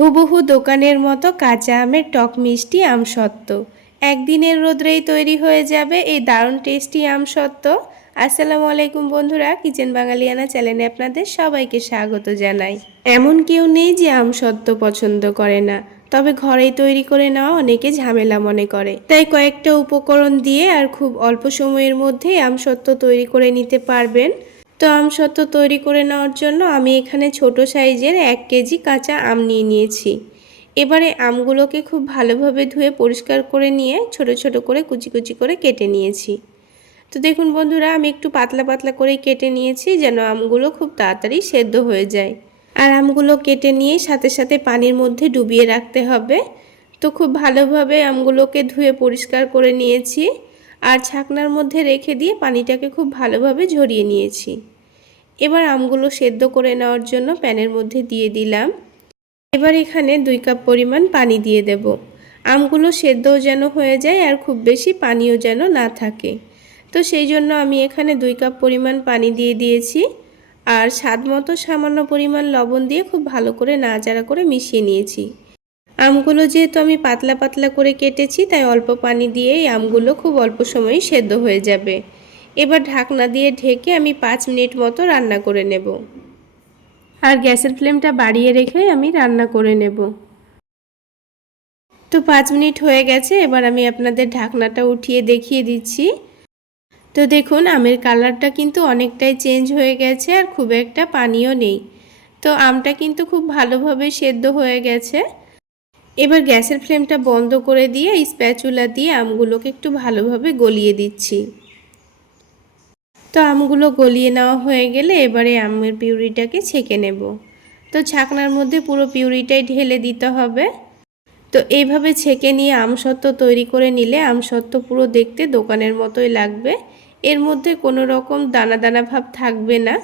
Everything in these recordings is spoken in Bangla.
হুবহু দোকানের মতো কাঁচা আমের টক মিষ্টি আম সত্ত্ব একদিনের রোদ্রেই তৈরি হয়ে যাবে এই দারুণ টেস্টি আম সত্ত্ব আসসালামু আলাইকুম বন্ধুরা, কিচেন বাঙালিয়ানা চ্যানেলে আপনাদের সবাইকে স্বাগত জানাই। এমন কেউ নেই যে আম সত্ত্ব পছন্দ করে না, তবে ঘরেই তৈরি করে নেওয়া অনেকে ঝামেলা মনে করে। তাই কয়েকটা উপকরণ দিয়ে আর খুব অল্প সময়ের মধ্যেই আমসত্ত্ব তৈরি করে নিতে পারবেন। তো আমসত্ত্ব তৈরি করে নেওয়ার জন্য আমি এখানে ছোট সাইজের এক কেজি কাঁচা আম নিয়ে নিয়েছি। এবারে আমগুলোকে খুব ভালোভাবে ধুয়ে পরিষ্কার করে নিয়ে ছোট ছোট করে কুচি কুচি করে কেটে নিয়েছি। তো দেখুন বন্ধুরা, আমি একটু পাতলা পাতলা করে কেটে নিয়েছি যেন আমগুলো খুব তাড়াতাড়ি সেদ্ধ হয়ে যায়। আর আমগুলো কেটে নিয়ে সাথে সাথে পানির মধ্যে ডুবিয়ে রাখতে হবে। তো খুব ভালোভাবে আমগুলোকে ধুয়ে পরিষ্কার করে নিয়েছি। আর ছাকনার মধ্যে রেখে দিয়ে পানিটাকে খুব ভালোভাবে ঝরিয়ে নিয়েছি। এবার আমগুলো সেদ্ধ করে নেওয়ার জন্য প্যানের মধ্যে দিয়ে দিলাম। এবার এখানে দুই কাপ পরিমাণ পানি দিয়ে দেব। আমগুলো সেদ্ধও যেন হয়ে যায় আর খুব বেশি পানিও যেন না থাকে। তো সেই জন্য আমি এখানে দুই কাপ পরিমাণ পানি দিয়ে দিয়েছি। আর স্বাদ মতো সামান্য পরিমাণ লবণ দিয়ে খুব ভালো করে নাড়াচাড়া করে মিশিয়ে নিয়েছি। আমগুলো যেহেতু আমি পাতলা পাতলা করে কেটেছি, তাই অল্প পানি দিয়েই আমগুলো খুব অল্প সময়ই সেদ্ধ হয়ে যাবে। এবার ঢাকনা দিয়ে ঢেকে আমি পাঁচ মিনিট মতো রান্না করে নেব। আর গ্যাসের ফ্লেমটা বাড়িয়ে রেখে আমি রান্না করে নেব। তো পাঁচ মিনিট হয়ে গেছে, এবার আমি আপনাদের ঢাকনাটা উঠিয়ে দেখিয়ে দিচ্ছি। তো দেখুন, আমের কালারটা কিন্তু অনেকটাই চেঞ্জ হয়ে গেছে আর খুব একটা পানিও নেই। তো আমটা কিন্তু খুব ভালোভাবে সেদ্ধ হয়ে গেছে। এবার গ্যাসের ফ্লেমটা বন্ধ করে দিয়ে স্প্যাচুলা দিয়ে আমগুলোকে একটু ভালোভাবে গলিয়ে দিচ্ছি। তো আমগুলো গলিয়ে নেওয়া হয়ে গেলে এবারে আমের পিউরিটাকে ছেঁকে নেব। তো ছাকনার মধ্যে পুরো পিউরিটাই ঢেলে দিতে হবে। তো এইভাবে ছেঁকে নিয়ে আমসত্ত্ব তৈরি করে নিলে আমসত্ত্ব পুরো দেখতে দোকানের মতোই লাগবে। এর মধ্যে কোনো রকম দানা দানা ভাব থাকবে না।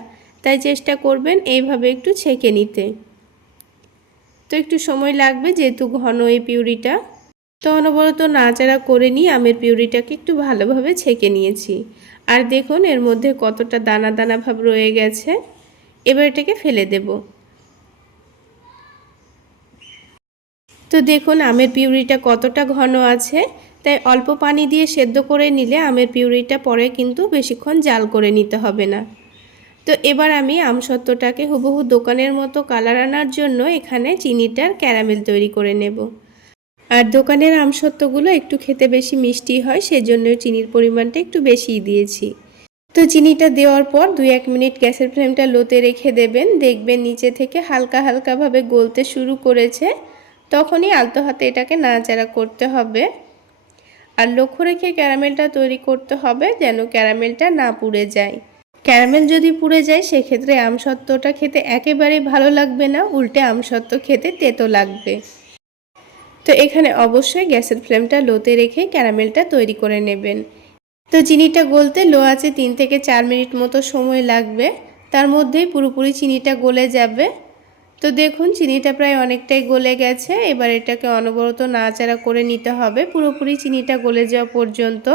তাই চেষ্টা করবেন এইভাবে একটু ছেঁকে নিতে। তো একটু সময় লাগবে যেহেতু ঘন এই পিউরিটা। তো অনবরত নাচাড়া করে নিয়ে আমের পিউরিটাকে একটু ভালোভাবে ছেঁকে নিয়েছি। আর দেখুন, এর মধ্যে কতটা দানা দানা ভাব রয়ে গেছে। এবার এটাকে ফেলে দেব। তো দেখুন, আমের পিউরিটা কতটা ঘন আছে। তাই অল্প পানি দিয়ে সেদ্ধ করে নিলে আমের পিউরিটা পরে কিন্তু বেশিক্ষণ জাল করে নিতে হবে না। তো এবার আমি আমসত্ত্বটাকে হুবহু দোকানের মতো কালার আনার জন্য এখানে চিনিটার ক্যারামেল তৈরি করে নেব। আর দোকানের আমসত্ত্বগুলো একটু খেতে বেশি মিষ্টি হয় সেজন্য চিনির পরিমাণটা একটু বেশিই দিয়েছি। তো চিনিটা দেওয়ার পর দুই এক মিনিট গ্যাসের ফ্লেমটা লোতে রেখে দেবেন। দেখবেন নিচে থেকে হালকা হালকাভাবে গলতে শুরু করেছে। তখনই আলতো হাতে এটাকে নাড়াচাড়া করতে হবে। আর লক্ষ্য রেখে ক্যারামেলটা তৈরি করতে হবে যেন ক্যারামেলটা না পুড়ে যায়। ক্যারামেল যদি পুড়ে যায়, সেক্ষেত্রে আমসত্ত্বটা খেতে একেবারেই ভালো লাগবে না। উল্টে আমসত্ত্ব খেতে তেতো লাগবে। তো এখানে অবশ্যই গ্যাসের ফ্লেমটা লোতে রেখে ক্যারামেলটা তৈরি করে নেবেন। তো চিনিটা গলতে লো আছে তিন থেকে চার মিনিট মতো সময় লাগবে। তার মধ্যেই পুরোপুরি চিনিটা গলে যাবে। তো দেখুন, চিনিটা প্রায় অনেকটাই গলে গেছে। এবার এটাকে অনবরত নাড়াচাড়া করে নিতে হবে। পুরোপুরি চিনিটা গলে যাওয়া পর্যন্ত।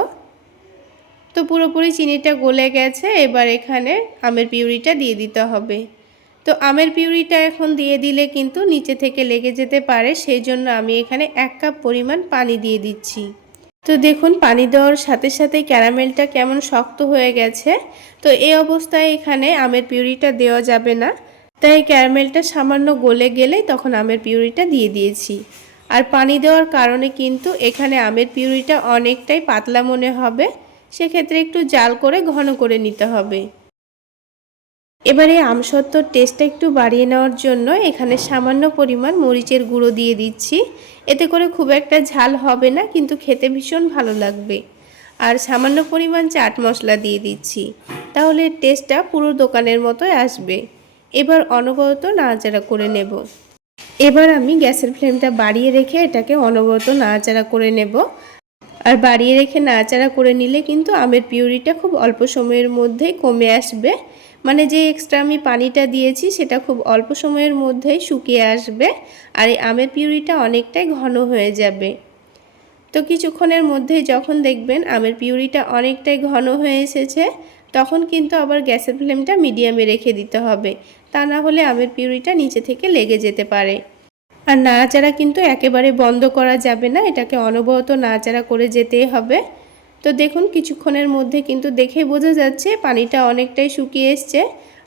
তো পুরোপুরি চিনিটা গলে গেছে। এবার এখানে আমের পিউরিটা দিয়ে দিতে হবে। তো আমের পিউরিটা এখন দিয়ে দিলে কিন্তু নিচে থেকে লেগে যেতে পারে, সেই জন্য আমি এখানে এক কাপ পরিমাণ পানি দিয়ে দিচ্ছি। তো দেখুন, পানি দেওয়ার সাথে সাথে ক্যারামেলটা কেমন শক্ত হয়ে গেছে। তো এই অবস্থায় এখানে আমের পিউরিটা দেওয়া যাবে না। তাই ক্যারামেলটা সামান্য গলে গেলে তখন আমের পিউরিটা দিয়ে দিয়েছি। আর পানি দেওয়ার কারণে কিন্তু এখানে আমের পিউরিটা অনেকটাই পাতলা মনে হবে। সেক্ষেত্রে একটু জাল করে ঘন করে নিতে হবে। এবারে আমসত্ত্বর টেস্টটা একটু বাড়িয়ে নেওয়ার জন্য এখানে সামান্য পরিমাণ মরিচের গুঁড়ো দিয়ে দিচ্ছি। এতে করে খুব একটা ঝাল হবে না, কিন্তু খেতে ভীষণ ভালো লাগবে। আর সামান্য পরিমাণ চাট মশলা দিয়ে দিচ্ছি। তাহলে টেস্টটা পুরো দোকানের মতোই আসবে। এবার অনবরত নাড়াচাড়া করে নেব। এবার আমি গ্যাসের ফ্লেমটা বাড়িয়ে রেখে এটাকে অনবরত নাড়াচাড়া করে নেব। আর বাড়িয়ে রেখে নাড়াচাড়া করে নিলে কিন্তু আমের পিউরিটা খুব অল্প সময়ের মধ্যেই কমে আসবে। মানে যে এক্সট্রা আমি পানিটা দিয়েছি সেটা খুব অল্প সময়ের মধ্যেই শুকিয়ে আসবে আর এই আমের পিউরিটা অনেকটাই ঘন হয়ে যাবে। তো কিছুক্ষণের মধ্যেই যখন দেখবেন আমের পিউরিটা অনেকটাই ঘন হয়ে এসেছে, তখন কিন্তু আবার গ্যাসের ফ্লেমটা মিডিয়ামে রেখে দিতে হবে। তা না হলে আমের পিউরিটা নিচে থেকে লেগে যেতে পারে। আর নাড়াচাড়া কিন্তু একেবারে বন্ধ করা যাবে না, এটাকে অনবরত নাড়াচাড়া করে যেতেই হবে। তো দেখুন, কিছুক্ষণের মধ্যে কিন্তু দেখে বোঝা যাচ্ছে পানিটা অনেকটাই শুকিয়ে এসছে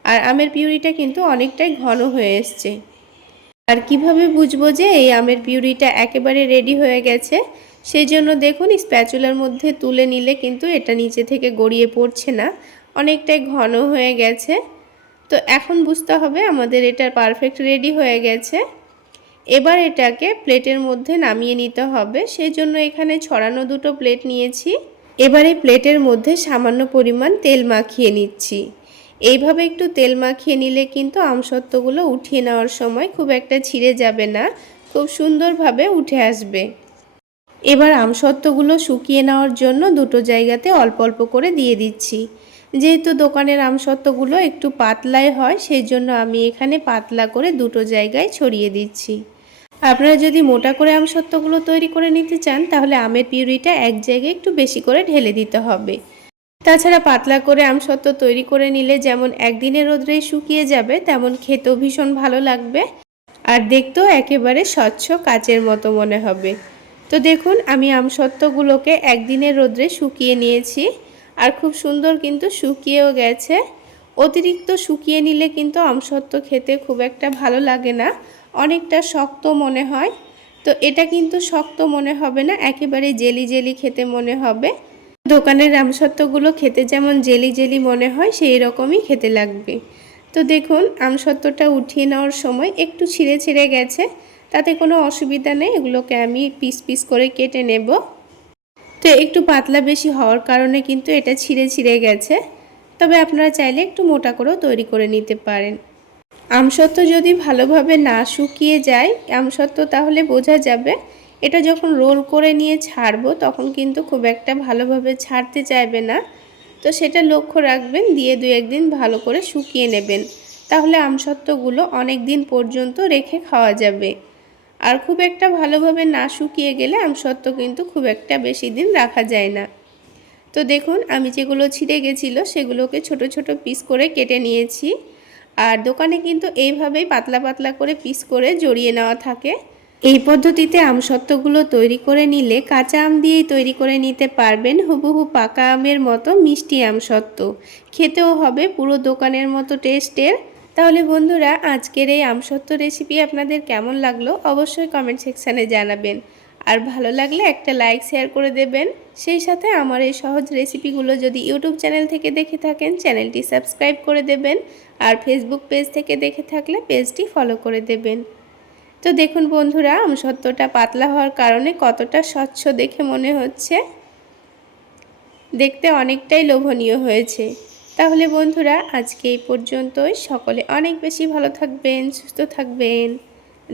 আর আমের পিউরিটা কিন্তু অনেকটাই ঘন হয়ে এসছে। আর কীভাবে বুঝব যে এই আমের পিউরিটা একেবারে রেডি হয়ে গেছে? সেই জন্য দেখুন, স্প্যাচুলার মধ্যে তুলে নিলে কিন্তু এটা নিচে থেকে গড়িয়ে পড়ছে না, অনেকটাই ঘন হয়ে গেছে। তো এখন বুঝতে হবে আমাদের এটা পারফেক্ট রেডি হয়ে গেছে। এবার এটাকে প্লেটের মধ্যে নামিয়ে নিতে হবে। সেই জন্য এখানে ছড়ানো দুটো প্লেট নিয়েছি। এবারে প্লেটের মধ্যে সামান্য পরিমাণ তেল মাখিয়ে নিচ্ছি। এইভাবে একটু তেল মাখিয়ে নিলে কিন্তু আমসত্ত্বগুলো উঠিয়ে নেওয়ার সময় খুব একটা ছিঁড়ে যাবে না, খুব সুন্দরভাবে উঠে আসবে। এবার আমসত্ত্বগুলো শুকিয়ে নেওয়ার জন্য দুটো জায়গাতে অল্প অল্প করে দিয়ে দিচ্ছি। যেহেতু দোকানের আমসত্ত্বগুলো একটু পাতলাই হয়, সেই জন্য আমি এখানে পাতলা করে দুটো জায়গায় ছড়িয়ে দিচ্ছি। আপনারা যদি মোটা করে আমসত্ত্বগুলো তৈরি করে নিতে চান, তাহলে আমের পিউরিটা এক জায়গায় একটু বেশি করে ঢেলে দিতে হবে। তাছাড়া পাতলা করে আমসত্ত্ব তৈরি করে নিলে যেমন একদিনের রোদ্রেই শুকিয়ে যাবে, তেমন খেতেও ভীষণ ভালো লাগবে। আর দেখতেও একেবারে স্বচ্ছ কাচের মতো মনে হবে। তো দেখুন, আমি আমসত্ত্বগুলোকে একদিনের রোদ্রে শুকিয়ে নিয়েছি। আর খুব সুন্দর কিন্তু শুকিয়েও গেছে। অতিরিক্ত শুকিয়ে নিলে কিন্তু আমসত্ত্ব খেতে খুব একটা ভালো লাগে না। অনেকটা শক্ত মনে হয়। তো এটা কিন্তু শক্ত মনে হবে না, একেবারে জেলি জেলি খেতে মনে হবে। দোকানের আমসত্ত্বগুলো খেতে যেমন জেলি জেলি মনে হয়, সেই রকমই খেতে লাগবে। তো দেখুন, আমসত্ত্বটা উঠিয়ে নেওয়ার সময় একটু ছিঁড়ে ছিঁড়ে গেছে। তাতে কোনো অসুবিধা নেই, এগুলোকে আমি পিস পিস করে কেটে নেব। তো একটু পাতলা বেশি হওয়ার কারণে কিন্তু এটা ছিঁড়ে ছিঁড়ে গেছে। তবে আপনারা চাইলে একটু মোটা করেও তৈরি করে নিতে পারেন। আমসত্ত্ব যদি ভালোভাবে না শুকিয়ে যায়, আমসত্ত্ব তাহলে বোঝা যাবে এটা যখন রোল করে নিয়ে ছাড়বো তখন কিন্তু খুব একটা ভালোভাবে ছাড়তে চাইবে না। তো সেটা লক্ষ্য রাখবেন, দিয়ে দু একদিন ভালো করে শুকিয়ে নেবেন। তাহলে আমসত্ত্বগুলো অনেক দিন পর্যন্ত রেখে খাওয়া যাবে। আর খুব একটা ভালোভাবে না শুকিয়ে গেলে আমসত্ত্ব কিন্তু খুব একটা বেশি দিন রাখা যায় না। তো দেখুন, আমি যেগুলো ছিঁড়ে গেছিল সেগুলোকে ছোট ছোট পিস করে কেটে নিয়েছি। আর দোকানে কিন্তু এইভাবেই পাতলা পাতলা করে পিস করে জড়িয়ে নেওয়া থাকে। এই পদ্ধতিতে আমসত্ত্বগুলো তৈরি করে নিলে কাঁচা আম দিয়েই তৈরি করে নিতে পারবেন হুবহু পাকা আমের মতো মিষ্টি আমসত্ত্ব। খেতেও হবে, পুরো দোকানের মতো টেস্টের। তাহলে বন্ধুরা, আজকের এই আমসত্ত্ব রেসিপি আপনাদের কেমন লাগল অবশ্যই কমেন্ট সেকশানে জানাবেন। আর ভালো লাগলে একটা লাইক, শেয়ার করে দেবেন। সেই সাথে আমার এই সহজ রেসিপিগুলো যদি ইউটিউব চ্যানেল থেকে দেখে থাকেন, চ্যানেলটি সাবস্ক্রাইব করে দেবেন আর ফেসবুক পেজ থেকে দেখে থাকলে পেজটি ফলো করে দেবেন। তো দেখুন বন্ধুরা আমসত্ত্বটা পাতলা হওয়ার কারণে কতটা স্বচ্ছ দেখে মনে হচ্ছে। দেখতে অনেকটাই লোভনীয় হয়েছে। তাহলে বন্ধুরা, আজকে এই পর্যন্তই। সকলে অনেক বেশি ভালো থাকবেন, সুস্থ থাকবেন।